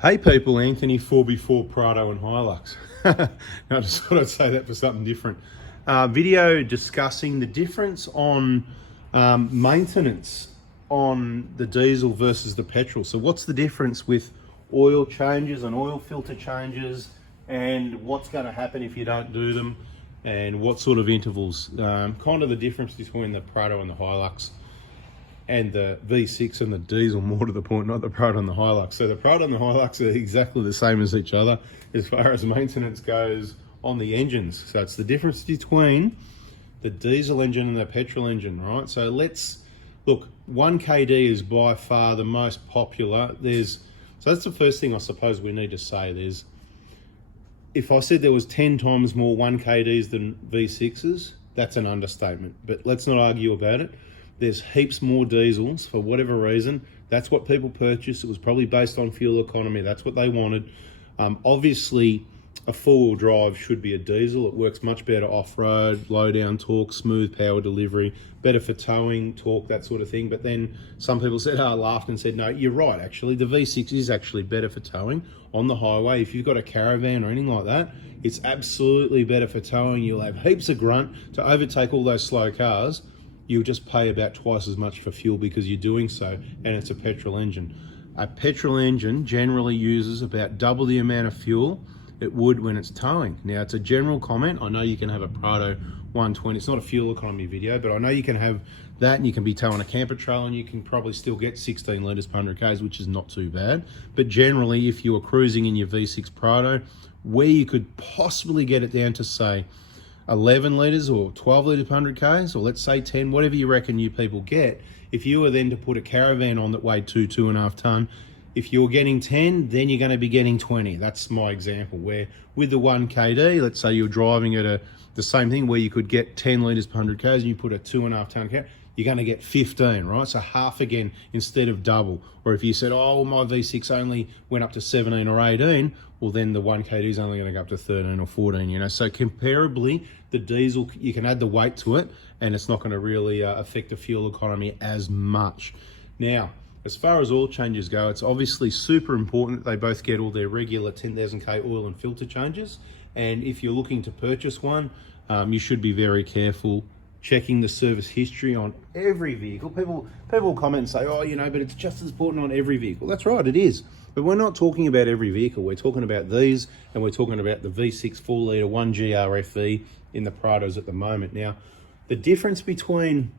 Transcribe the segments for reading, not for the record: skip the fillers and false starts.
Hey people, Anthony 4x4 Prado and Hilux. I just thought I'd say that for something different. Video discussing the difference on maintenance on the diesel versus the petrol. So what's the difference with oil changes and oil filter changes, and what's going to happen if you don't do them, and what sort of intervals. Kind of the difference between the Prado and the Hilux, and the V6 and the diesel, more to the point, not the Prado and the Hilux. So the Prado and the Hilux are exactly the same as each other as far as maintenance goes on the engines. So it's the difference between the diesel engine and the petrol engine, right? So let's look, 1KD is by far the most popular. So that's the first thing I suppose we need to say. If I said there was 10 times more 1KDs than V6s, that's an understatement, but let's not argue about it. There's heaps more diesels for whatever reason. That's what people purchased. It was probably based on fuel economy. That's what they wanted. Obviously, a four-wheel drive should be a diesel. It works much better off-road, low-down torque, smooth power delivery, better for towing, torque, that sort of thing. But then some people laughed and said, no, you're right, actually. The V6 is actually better for towing on the highway. If you've got a caravan or anything like that, it's absolutely better for towing. You'll have heaps of grunt to overtake all those slow cars. You'll just pay about twice as much for fuel because you're doing so, and it's a petrol engine. A petrol engine generally uses about double the amount of fuel it would when it's towing. Now, it's a general comment. I know you can have a Prado 120. It's not a fuel economy video, but I know you can have that, and you can be towing a camper trailer, and you can probably still get 16 litres per 100 k's, which is not too bad. But generally, if you were cruising in your V6 Prado, where you could possibly get it down to, say, 11 litres or 12 litres per 100 k's, or let's say 10, whatever you reckon you people get. If you were then to put a caravan on that weighed 2.5 tonne, if you're getting 10, then you're going to be getting 20. That's my example, where with the 1KD, let's say you're driving at the same thing where you could get 10 litres per 100 k's and you put a 2.5 tonne car, you're going to get 15, right? So half again instead of double. Or if you said, oh, my V6 only went up to 17 or 18, well, then the 1KD is only going to go up to 13 or 14, you know? So comparably, the diesel, you can add the weight to it, and it's not going to really affect the fuel economy as much. Now, as far as oil changes go, it's obviously super important that they both get all their regular 10,000K oil and filter changes. And if you're looking to purchase one, you should be very careful checking the service history on every vehicle. People comment and say, oh, you know, but it's just as important on every vehicle. That's right, it is. But we're not talking about every vehicle. We're talking about these, and we're talking about the V6 4-litre 1GRFE in the Prados at the moment. Now, the difference between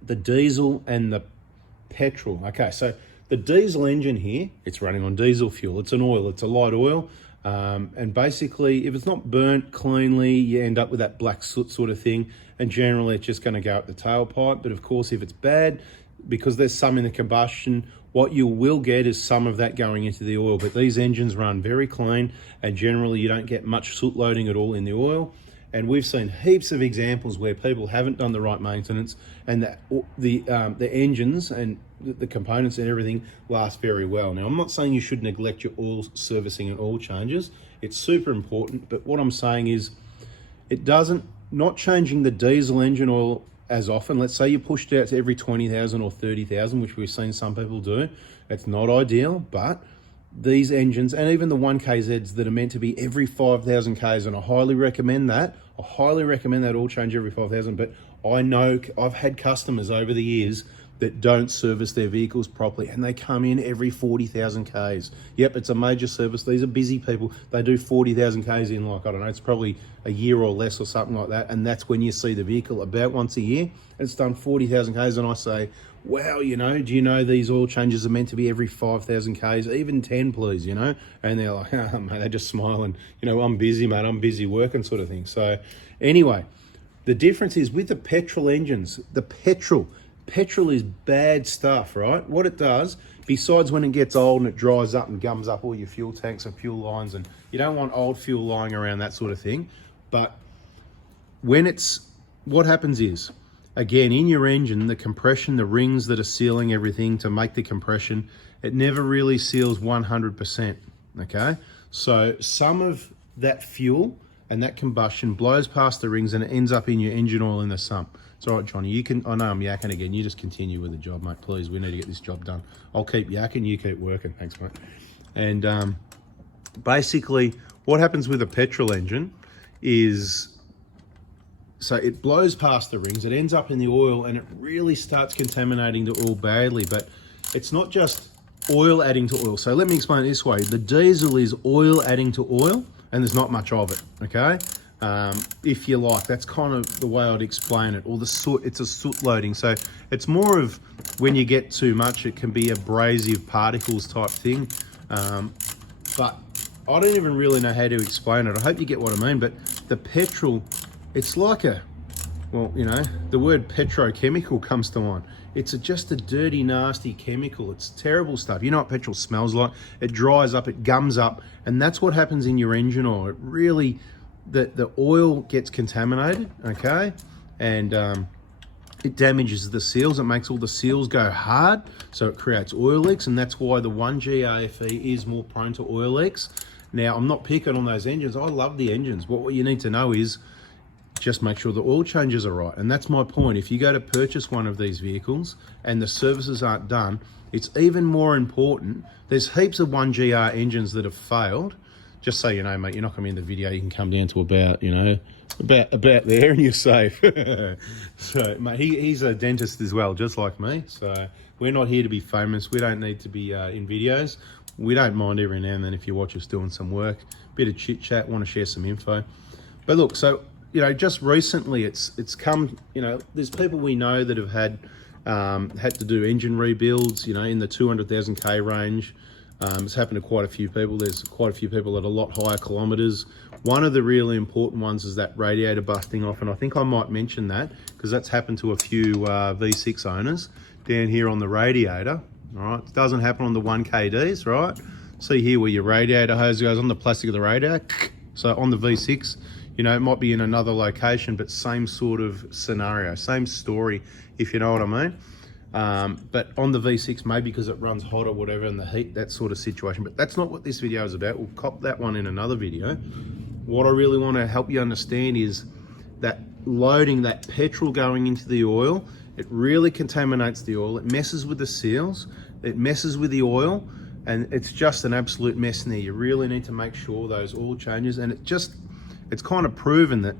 the diesel and the petrol. Okay, so the diesel engine here, it's running on diesel fuel. It's an oil, it's a light oil. And basically, if it's not burnt cleanly, you end up with that black soot sort of thing. And generally, it's just going to go up the tailpipe. But of course, if it's bad, because there's some in the combustion, what you will get is some of that going into the oil. But these engines run very clean, and generally, you don't get much soot loading at all in the oil. And we've seen heaps of examples where people haven't done the right maintenance, and that the engines and the components and everything last very well. Now, I'm not saying you should neglect your oil servicing and oil changes. It's super important, but what I'm saying is not changing the diesel engine oil as often. Let's say you pushed out to every 20,000 or 30,000, which we've seen some people do. It's not ideal, but these engines, and even the 1KZs that are meant to be every 5,000 Ks, and I highly recommend that. I highly recommend that oil change every 5,000, but I know I've had customers over the years that don't service their vehicles properly, and they come in every 40,000 Ks. Yep, it's a major service. These are busy people. They do 40,000 Ks in, like, I don't know, it's probably a year or less or something like that, and that's when you see the vehicle about once a year, and it's done 40,000 Ks, and I say, wow, you know, do you know these oil changes are meant to be every 5,000 Ks, even 10, please, you know? And they're like, oh, mate, they just smile and, you know, I'm busy, mate, I'm busy working sort of thing. So anyway, the difference is with the petrol engines, petrol is bad stuff, right? What it does, besides when it gets old and it dries up and gums up all your fuel tanks and fuel lines, and you don't want old fuel lying around, that sort of thing. But what happens is, again, in your engine, the compression, the rings that are sealing everything to make the compression, it never really seals 100%, okay? So some of that fuel and that combustion blows past the rings and it ends up in your engine oil in the sump. It's all right, Johnny, I know I'm yakking again. You just continue with the job, mate, please. We need to get this job done. I'll keep yakking, you keep working. Thanks, mate. And basically what happens with a petrol engine is, so it blows past the rings, it ends up in the oil, and it really starts contaminating the oil badly. But it's not just oil adding to oil. So let me explain it this way. The diesel is oil adding to oil, and there's not much of it, okay? If you like, that's kind of the way I'd explain it. Or the soot, it's a soot loading. So it's more of when you get too much, it can be abrasive particles type thing. But I don't even really know how to explain it. I hope you get what I mean. But the petrol, it's like a, well, you know, the word petrochemical comes to mind. It's just a dirty, nasty chemical. It's terrible stuff. You know what petrol smells like? It dries up, it gums up, and that's what happens in your engine oil. It really, the oil gets contaminated, okay? And it damages the seals. It makes all the seals go hard, so it creates oil leaks, and that's why the 1G AFE is more prone to oil leaks. Now, I'm not picking on those engines. I love the engines. What you need to know is just make sure the oil changes are right. And that's my point. If you go to purchase one of these vehicles and the services aren't done, it's even more important. There's heaps of 1GR engines that have failed. Just so you know, mate, you're not going to be in the video. You can come down to about, you know, about there and you're safe. So, mate, he's a dentist as well, just like me. So we're not here to be famous. We don't need to be in videos. We don't mind every now and then if you watch us doing some work, bit of chit chat, want to share some info. But look, so, you know, just recently it's come, you know, there's people we know that have had to do engine rebuilds, you know, in the 200,000K range. It's happened to quite a few people. There's quite a few people at a lot higher kilometers. One of the really important ones is that radiator busting off, and I think I might mention that because that's happened to a few V6 owners down here on the radiator. All right, it doesn't happen on the 1KDs, right? See here where your radiator hose goes on the plastic of the radiator. So on the V6, you know, it might be in another location, but same sort of scenario, same story, if you know what I mean. But on the V6, maybe because it runs hot or whatever, and the heat, that sort of situation. But that's not what this video is about. We'll cop that one in another video. What I really want to help you understand is that loading, that petrol going into the oil, it really contaminates the oil. It messes with the seals, it messes with the oil, and it's just an absolute mess in there. You really need to make sure those oil changes, and it's kind of proven that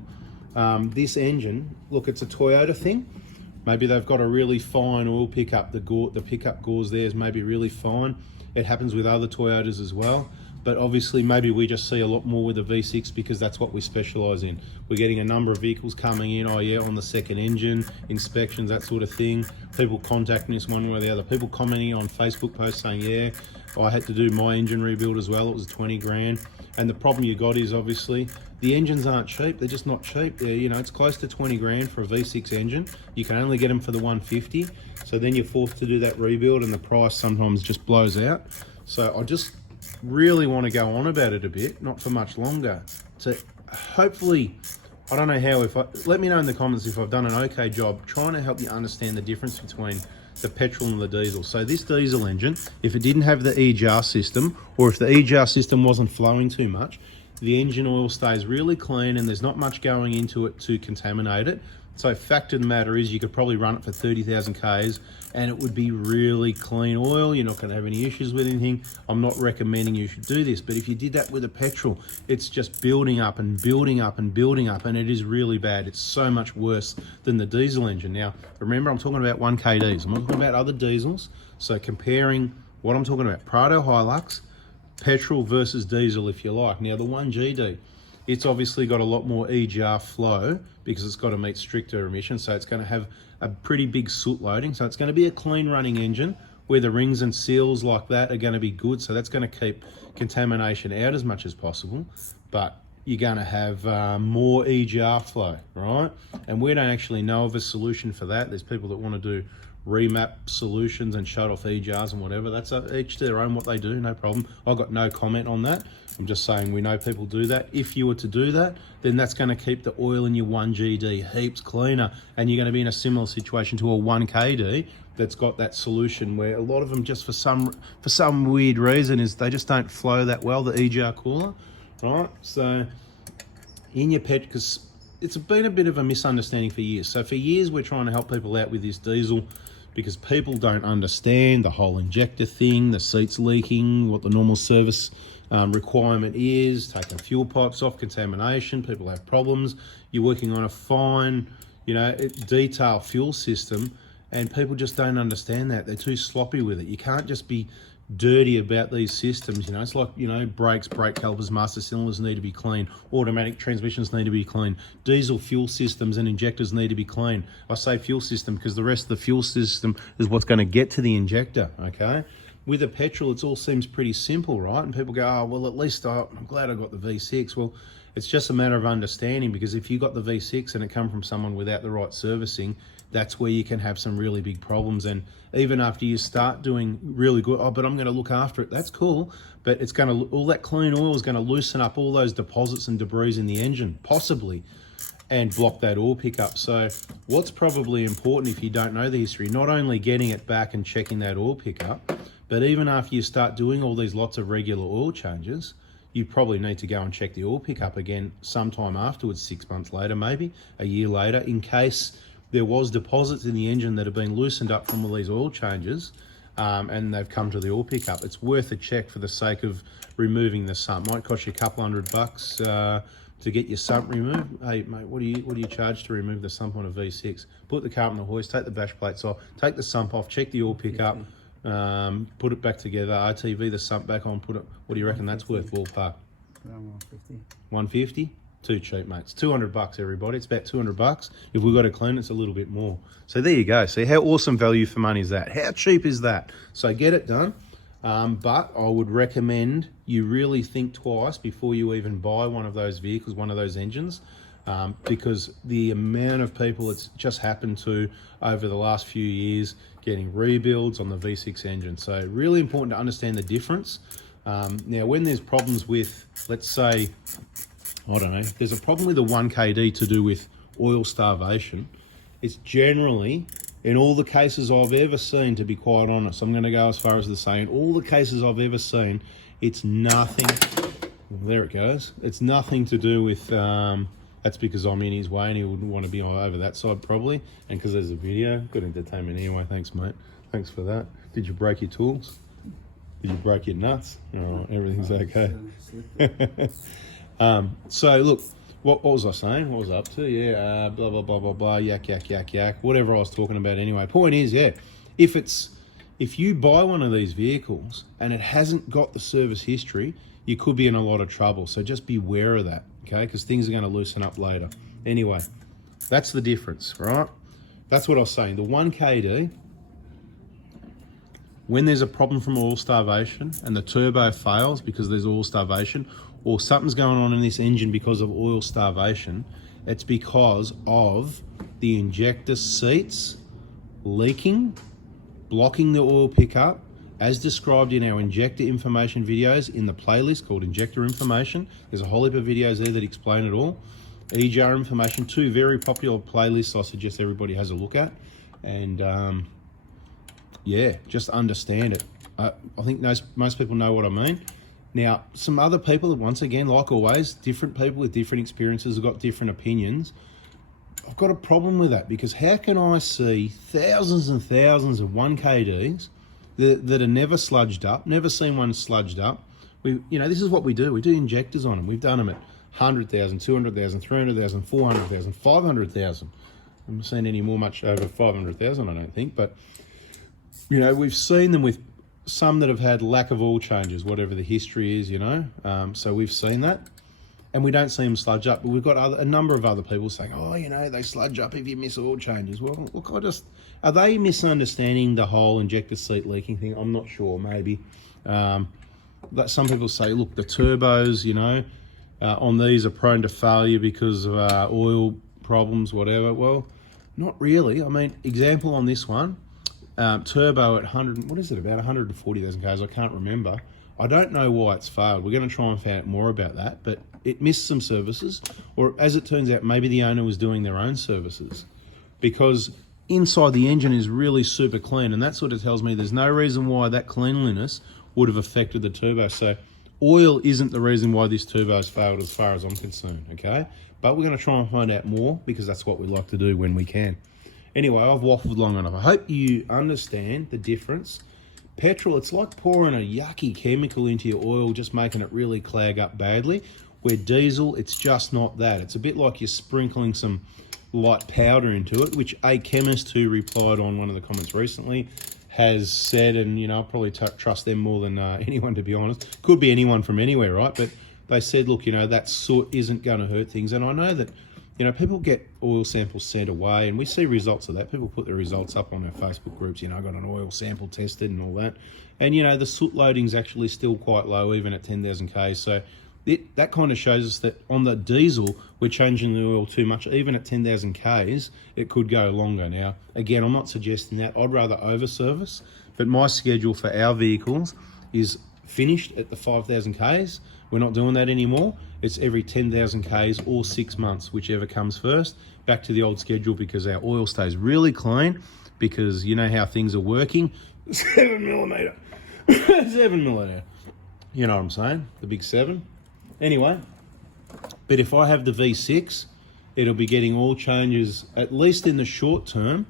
this engine, look, it's a Toyota thing. Maybe they've got a really fine oil pickup. The pickup gauze there is maybe really fine. It happens with other Toyotas as well. But obviously, maybe we just see a lot more with the V6 because that's what we specialize in. We're getting a number of vehicles coming in, oh yeah, on the second engine, inspections, that sort of thing. People contacting us one way or the other. People commenting on Facebook posts saying, yeah, I had to do my engine rebuild as well. It was 20 grand. And the problem you got is obviously the engines aren't cheap. They're just not cheap. They're, you know, it's close to 20 grand for a V6 engine. You can only get them for the 150. So then you're forced to do that rebuild and the price sometimes just blows out. So I just really want to go on about it a bit, not for much longer, to hopefully, I don't know how, let me know in the comments if I've done an okay job trying to help you understand the difference between the petrol and the diesel. So this diesel engine, if it didn't have the EGR system, or if the EGR system wasn't flowing too much, the engine oil stays really clean and there's not much going into it to contaminate it. So fact of the matter is you could probably run it for 30,000 Ks and it would be really clean oil. You're not going to have any issues with anything. I'm not recommending you should do this, but if you did that with a petrol, it's just building up and building up and building up, and it is really bad. It's so much worse than the diesel engine. Now, remember, I'm talking about 1KDs. I'm not talking about other diesels. So comparing what I'm talking about, Prado Hilux, petrol versus diesel, if you like. Now, the 1GD, it's obviously got a lot more EGR flow because it's got to meet stricter emissions. So it's going to have a pretty big soot loading. So it's going to be a clean running engine where the rings and seals like that are going to be good. So that's going to keep contamination out as much as possible. But you're going to have more EGR flow, right? And we don't actually know of a solution for that. There's people that want to do remap solutions and shut off EGRs and whatever. That's each to their own what they do, no problem. I've got no comment on that. I'm just saying we know people do that. If you were to do that, then that's going to keep the oil in your 1GD heaps cleaner, and you're going to be in a similar situation to a 1KD that's got that solution where a lot of them just for some weird reason is they just don't flow that well, the EGR cooler, right? So in your pet, because it's been a bit of a misunderstanding for years. So for years we're trying to help people out with this diesel because people don't understand the whole injector thing, the seats leaking, what the normal service requirement is, taking fuel pipes off, contamination, people have problems. You're working on a fine, detailed fuel system, and people just don't understand that. They're too sloppy with it. You can't just be dirty about these systems. It's like, brakes, brake calipers, master cylinders need to be clean, automatic transmissions need to be clean, diesel fuel systems and injectors need to be clean. I say fuel system because the rest of the fuel system is what's going to get to the injector, okay? With a petrol, it all seems pretty simple, right? And people go, oh, well, at least I'm glad I got the V6. Well, it's just a matter of understanding, because if you got the V6 and it come from someone without the right servicing, that's where you can have some really big problems. And even after you start doing really good, oh, but I'm going to look after it, that's cool, but it's going to, all that clean oil is going to loosen up all those deposits and debris in the engine, possibly, and block that oil pickup. So what's probably important, if you don't know the history, not only getting it back and checking that oil pickup, but even after you start doing all these lots of regular oil changes, you probably need to go and check the oil pickup again sometime afterwards, 6 months later, maybe a year later, in case there was deposits in the engine that have been loosened up from all these oil changes, and they've come to the oil pickup. It's worth a check for the sake of removing the sump. Might cost you a couple $100 to get your sump removed. Hey mate, what do you charge to remove the sump on a V6? Put the car up on the hoist, take the bash plates off, take the sump off, check the oil pickup, put it back together, RTV the sump back on, put it. What do you reckon that's worth, ballpark? 150. 150? Too cheap, mate. It's $200, everybody. It's about $200. If we've got to clean, it's a little bit more. So there you go. See how awesome value for money is that? How cheap is that? So get it done. But I would recommend you really think twice before you even buy one of those vehicles, one of those engines, because the amount of people it's just happened to over the last few years getting rebuilds on the V6 engine. So really important to understand the difference. Now, when there's problems with, let's say, I don't know, there's a problem with a 1KD to do with oil starvation. It's generally, in all the cases I've ever seen, to be quite honest, I'm going to go as far as to say, in all the cases I've ever seen, it's nothing, there it goes, it's nothing to do with, that's because I'm in his way and he wouldn't want to be over that side probably, and because there's a video, good entertainment anyway, thanks mate, thanks for that. Did you break your tools? Did you break your nuts? Oh, everything's okay. So look, what was I saying? What was I up to? Yeah, blah, blah, blah, blah, blah, yak, yak, yak, yak, whatever I was talking about anyway. Point is, yeah, if you buy one of these vehicles and it hasn't got the service history, you could be in a lot of trouble. So just be aware of that, okay? Because things are going to loosen up later. Anyway, that's the difference, right? That's what I was saying. The 1KD, when there's a problem from oil starvation and the turbo fails because there's oil starvation, or something's going on in this engine because of oil starvation, it's because of the injector seats leaking, blocking the oil pickup, as described in our injector information videos in the playlist called Injector Information. There's a whole heap of videos there that explain it all. EJR Information, two very popular playlists I suggest everybody has a look at. And yeah, just understand it. I think most people know what I mean. Now, some other people, once again, like always, different people with different experiences have got different opinions. I've got a problem with that, because how can I see thousands and thousands of 1KDs that are never sludged up, never seen one sludged up? This is what we do. We do injectors on them. We've done them at 100,000, 200,000, 300,000, 400,000, 500,000. I haven't seen any more much over 500,000, I don't think. But, we've seen them with some that have had lack of oil changes, whatever the history is, so we've seen that, and we don't see them sludge up. But we've got a number of other people saying, oh, they sludge up if you miss oil changes. Well, look, are they misunderstanding the whole injector seat leaking thing? I'm not sure, maybe. That some people say, look, the turbos, on these are prone to failure because of oil problems, whatever. Well, not really. I mean, example on this one, turbo at 100, what is it, about 140,000 k's, I can't remember. I don't know why it's failed. We're going to try and find out more about that, but it missed some services, or as it turns out, maybe the owner was doing their own services, because inside the engine is really super clean, and that sort of tells me there's no reason why that cleanliness would have affected the turbo. So oil isn't the reason why this turbo's failed as far as I'm concerned, okay? But we're going to try and find out more, because that's what we like to do when we can. Anyway, I've waffled long enough. I hope you understand the difference. Petrol, it's like pouring a yucky chemical into your oil, just making it really clag up badly. Where diesel, it's just not that. It's a bit like you're sprinkling some light powder into it, which a chemist who replied on one of the comments recently has said, and you know, I'll probably trust them more than anyone, to be honest. Could be anyone from anywhere, right? But they said, look, you know, that soot isn't going to hurt things. And I know that, you know, people get oil samples sent away, and we see results of that. People put their results up on our Facebook groups, you know, I got an oil sample tested and all that. And, you know, the soot loading's actually still quite low, even at 10,000 Ks. So that kind of shows us that on the diesel, we're changing the oil too much. Even at 10,000 Ks, it could go longer. Now, again, I'm not suggesting that. I'd rather over-service, but my schedule for our vehicles is finished at the 5,000 Ks. We're not doing that anymore. It's every 10,000 Ks or 6 months, whichever comes first. Back to the old schedule, because our oil stays really clean, because you know how things are working. 7mm. 7mm. You know what I'm saying? The big 7. Anyway, but if I have the V6, it'll be getting oil changes, at least in the short term,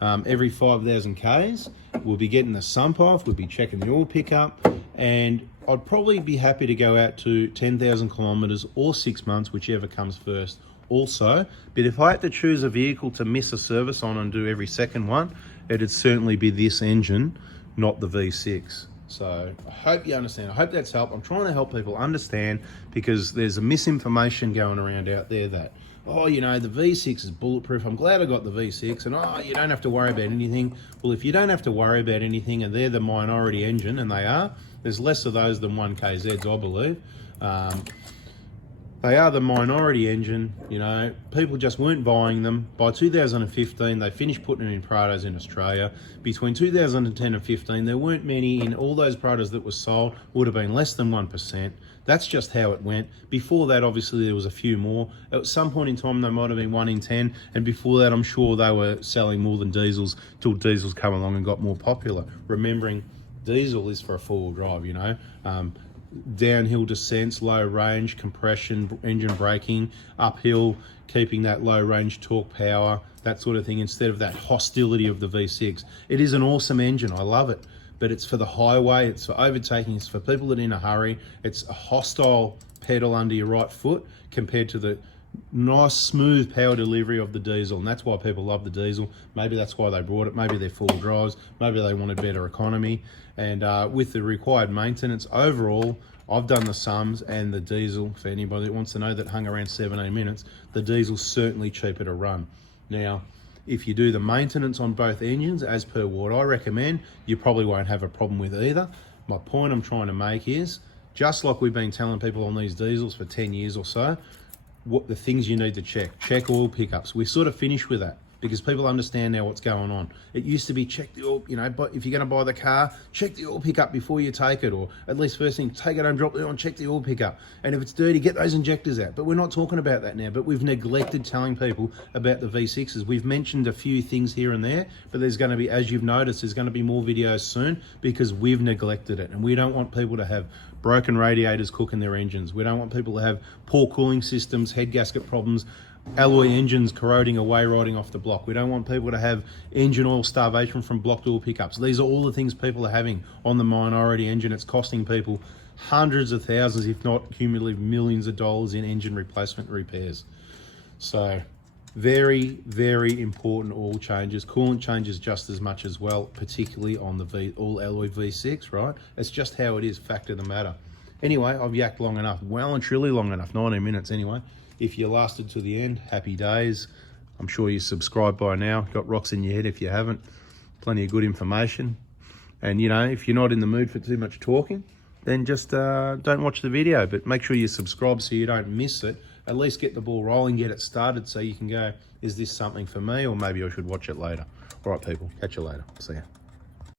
every 5,000 Ks. We'll be getting the sump off, we'll be checking the oil pickup, and I'd probably be happy to go out to 10,000 kilometers or 6 months, whichever comes first also. But if I had to choose a vehicle to miss a service on and do every second one, it'd certainly be this engine, not the V6. So I hope you understand. I hope that's helped. I'm trying to help people understand, because there's a misinformation going around out there that, oh, you know, the V6 is bulletproof. I'm glad I got the V6, and oh, you don't have to worry about anything. Well, if you don't have to worry about anything, and they're the minority engine, and they are, there's less of those than 1KZs, I believe. They are the minority engine, you know, people just weren't buying them. By 2015, they finished putting it in Prados in Australia. Between 2010 and 15, there weren't many in all those Prados that were sold, would have been less than 1%. That's just how it went. Before that, obviously, there was a few more. At some point in time, they might have been 1 in 10. And before that, I'm sure they were selling more than diesels till diesels come along and got more popular. Remembering, diesel is for a four-wheel drive, you know. Downhill descents, low range, compression, engine braking, uphill, keeping that low range torque power, that sort of thing, instead of that hostility of the V6. It is an awesome engine, I love it, but it's for the highway, it's for overtaking, it's for people that are in a hurry. It's a hostile pedal under your right foot compared to the nice smooth power delivery of the diesel, and that's why people love the diesel. Maybe that's why they brought it. Maybe they're four-wheel drives, maybe they wanted better economy, and with the required maintenance overall, I've done the sums, and the diesel, for anybody that wants to know, that hung around 17 minutes, the diesel's certainly cheaper to run. Now, if you do the maintenance on both engines as per what I recommend, you probably won't have a problem with either. My point I'm trying to make is, just like we've been telling people on these diesels for 10 years or so, what the things you need to check oil pickups. We're sort of finished with that, because people understand now what's going on. It used to be check the oil, you know, but if you're going to buy the car, check the oil pickup before you take it, or at least first thing, take it home, drop it on, check the oil pickup. And if it's dirty, get those injectors out. But we're not talking about that now, but we've neglected telling people about the V6s. We've mentioned a few things here and there, but there's going to be, as you've noticed, there's going to be more videos soon, because we've neglected it. And we don't want people to have broken radiators cooking their engines. We don't want people to have poor cooling systems, head gasket problems, alloy engines corroding away, riding off the block. We don't want people to have engine oil starvation from blocked oil pickups. These are all the things people are having on the minority engine. It's costing people hundreds of thousands, if not cumulative millions of dollars in engine replacement repairs. So very, very important oil changes. Coolant changes just as much as well, particularly on the all alloy V6, right? It's just how it is, fact of the matter. Anyway, I've yacked long enough, well and truly long enough, 19 minutes anyway. If you lasted to the end, happy days. I'm sure you're subscribed by now. Got rocks in your head if you haven't. Plenty of good information. And you know, if you're not in the mood for too much talking, then just don't watch the video, but make sure you subscribe so you don't miss it. At least get the ball rolling, get it started, so you can go, is this something for me, or maybe I should watch it later. All right, people, catch you later. See ya.